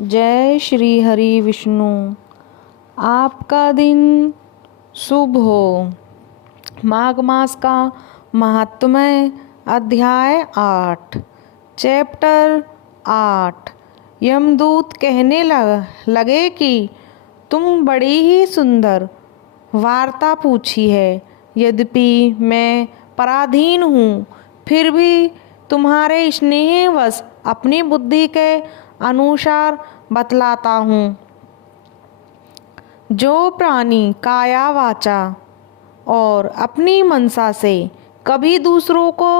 जय श्री हरि विष्णु। आपका दिन शुभ हो। माघ मास का महात्म्य अध्याय 8 चैप्टर 8। यमदूत कहने लगे कि तुम बड़ी ही सुंदर वार्ता पूछी है। यद्यपि मैं पराधीन हूँ, फिर भी तुम्हारे स्नेहवश अपनी बुद्धि के अनुसार बतलाता हूँ। जो प्राणी काया वाचा और अपनी मनसा से कभी दूसरों को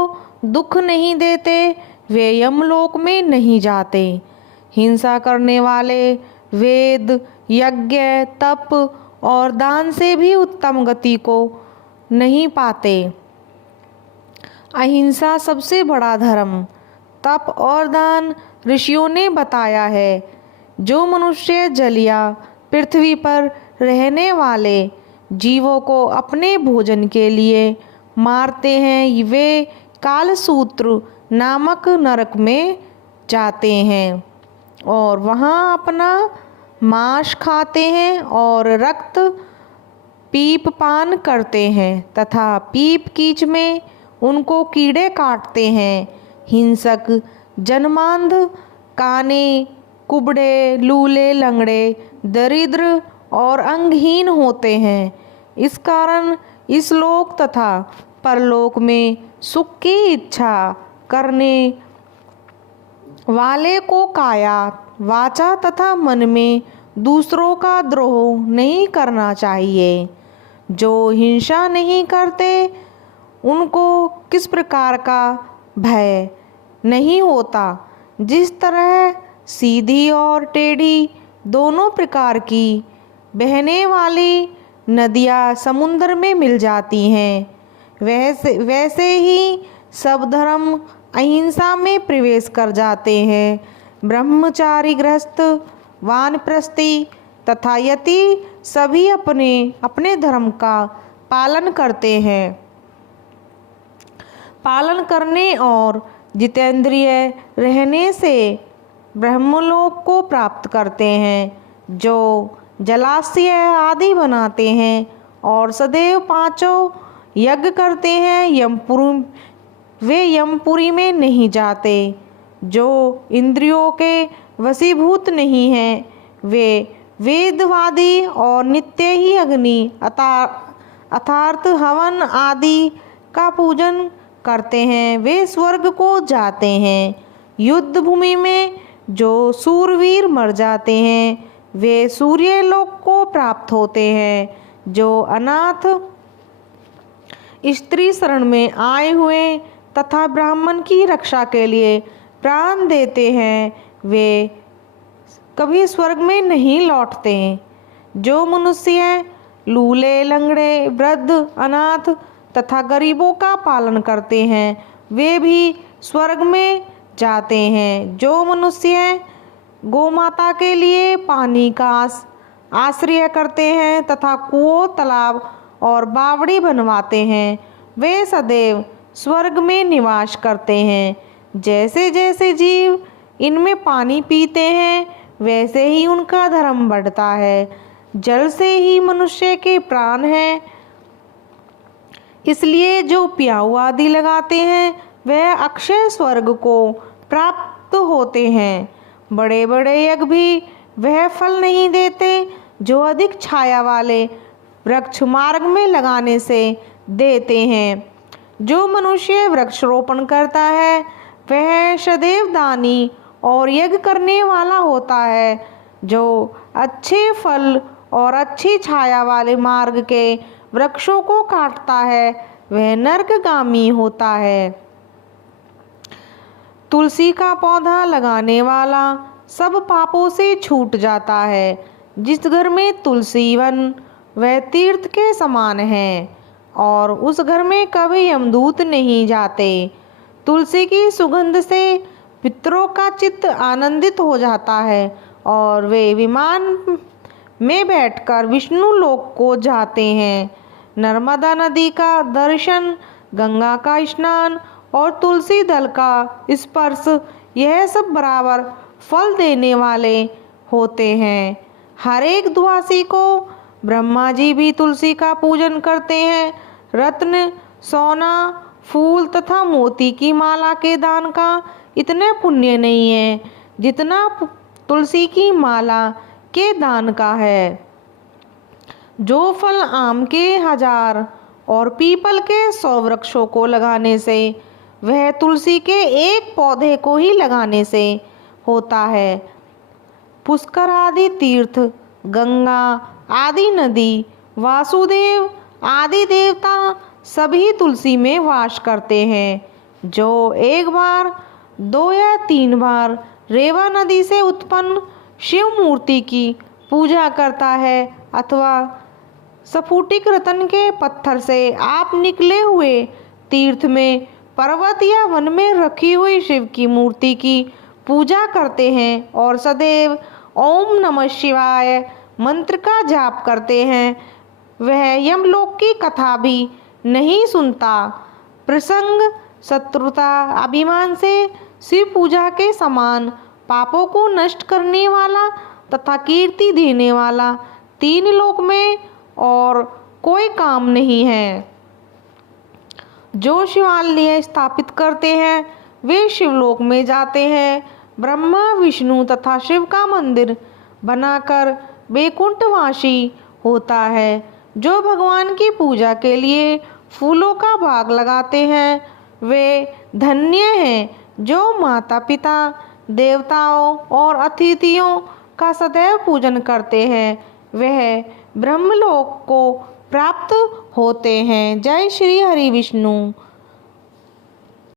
दुख नहीं देते, वे यमलोक में नहीं जाते। हिंसा करने वाले वेद, यज्ञ, तप और दान से भी उत्तम गति को नहीं पाते। अहिंसा सबसे बड़ा धर्म, तप और दान ऋषियों ने बताया है। जो मनुष्य जल या पृथ्वी पर रहने वाले जीवों को अपने भोजन के लिए मारते हैं, वे कालसूत्र नामक नरक में जाते हैं और वहाँ अपना मांस खाते हैं और रक्त पीप पान करते हैं तथा पीप कीच में उनको कीड़े काटते हैं। हिंसक जन्मांध, काने, कुबड़े, लूले, लंगड़े, दरिद्र और अंगहीन होते हैं। इस कारण इस लोक तथा परलोक में सुख की इच्छा करने वाले को काया वाचा तथा मन में दूसरों का द्रोह नहीं करना चाहिए। जो हिंसा नहीं करते, उनको किस प्रकार का भय नहीं होता। जिस तरह सीधी और टेढ़ी दोनों प्रकार की बहने वाली नदियाँ समुद्र में मिल जाती हैं, वैसे ही सब धर्म अहिंसा में प्रवेश कर जाते हैं। ब्रह्मचारी, गृहस्थ, वानप्रस्थी तथा यति सभी अपने अपने धर्म का पालन करते हैं। पालन करने और जितेंद्रिय रहने से ब्रह्मलोक को प्राप्त करते हैं। जो जलाशय आदि बनाते हैं और सदैव पांचों यज्ञ करते हैं, वे यमपुरी में नहीं जाते। जो इंद्रियों के वशीभूत नहीं हैं, वे वेदवादी और नित्य ही अग्नि अर्थात हवन आदि का पूजन करते हैं, वे स्वर्ग को जाते हैं। युद्ध भूमि में जो सूरवीर मर जाते हैं, वे सूर्यलोक को प्राप्त होते हैं। जो अनाथ, स्त्री शरण में आए हुए तथा ब्राह्मण की रक्षा के लिए प्राण देते हैं, वे कभी स्वर्ग में नहीं लौटते। जो मनुष्य लूले, लंगड़े, वृद्ध, अनाथ तथा गरीबों का पालन करते हैं, वे भी स्वर्ग में जाते हैं। जो मनुष्य गोमाता के लिए पानी का आश्रय करते हैं तथा कुओं, तालाब और बावड़ी बनवाते हैं, वे सदैव स्वर्ग में निवास करते हैं। जैसे जैसे जीव इनमें पानी पीते हैं, वैसे ही उनका धर्म बढ़ता है। जल से ही मनुष्य के प्राण हैं, इसलिए जो प्याऊ आदि लगाते हैं, वह अक्षय स्वर्ग को प्राप्त होते हैं। बड़े बड़े यज्ञ भी वह फल नहीं देते जो अधिक छाया वाले वृक्ष मार्ग में लगाने से देते हैं। जो मनुष्य वृक्षारोपण करता है, वह सदैव दानी और यज्ञ करने वाला होता है। जो अच्छे फल और अच्छी छाया वाले मार्ग के वृक्षों को काटता है, वह नरकगामी होता है। तुलसी का पौधा लगाने वाला सब पापों से छूट जाता है। जिस घर में तुलसी वन, वह तीर्थ के समान है और उस घर में कभी यमदूत नहीं जाते। तुलसी की सुगंध से पितरों का चित्त आनंदित हो जाता है और वे विमान में बैठकर विष्णु लोक को जाते हैं। नर्मदा नदी का दर्शन, गंगा का स्नान और तुलसी दल का स्पर्श, यह सब बराबर फल देने वाले होते हैं। हर एक द्वासी को ब्रह्मा जी भी तुलसी का पूजन करते हैं। रत्न, सोना, फूल तथा मोती की माला के दान का इतना पुण्य नहीं है जितना तुलसी की माला के दान का है। जो फल आम के 1000 और पीपल के 100 वृक्षों को लगाने से, वह तुलसी के एक पौधे को ही लगाने से होता है। पुष्कर आदि तीर्थ, गंगा आदि नदी, वासुदेव आदि देवता सभी तुलसी में वास करते हैं। जो एक बार, 2 या 3 बार रेवा नदी से उत्पन्न शिव मूर्ति की पूजा करता है अथवा स्फटिक रत्न के पत्थर से आप निकले हुए तीर्थ में, पर्वत या वन में रखी हुई शिव की मूर्ति की पूजा करते हैं और सदैव ओम नमः शिवाय मंत्र का जाप करते हैं, वह यमलोक की कथा भी नहीं सुनता। प्रसंग, शत्रुता, अभिमान से शिव पूजा के समान पापों को नष्ट करने वाला तथा कीर्ति देने वाला 3 लोक में और कोई काम नहीं है। जो शिवालय स्थापित करते हैं वे शिवलोक में जाते हैं। ब्रह्मा, विष्णु तथा शिव का मंदिर बनाकर वैकुंठवासी होता है। जो भगवान की पूजा के लिए फूलों का बाग लगाते हैं वे धन्य हैं। जो माता पिता, देवताओं और अतिथियों का सदैव पूजन करते हैं वह ब्रह्मलोक को प्राप्त होते हैं। जय श्री हरि विष्णु।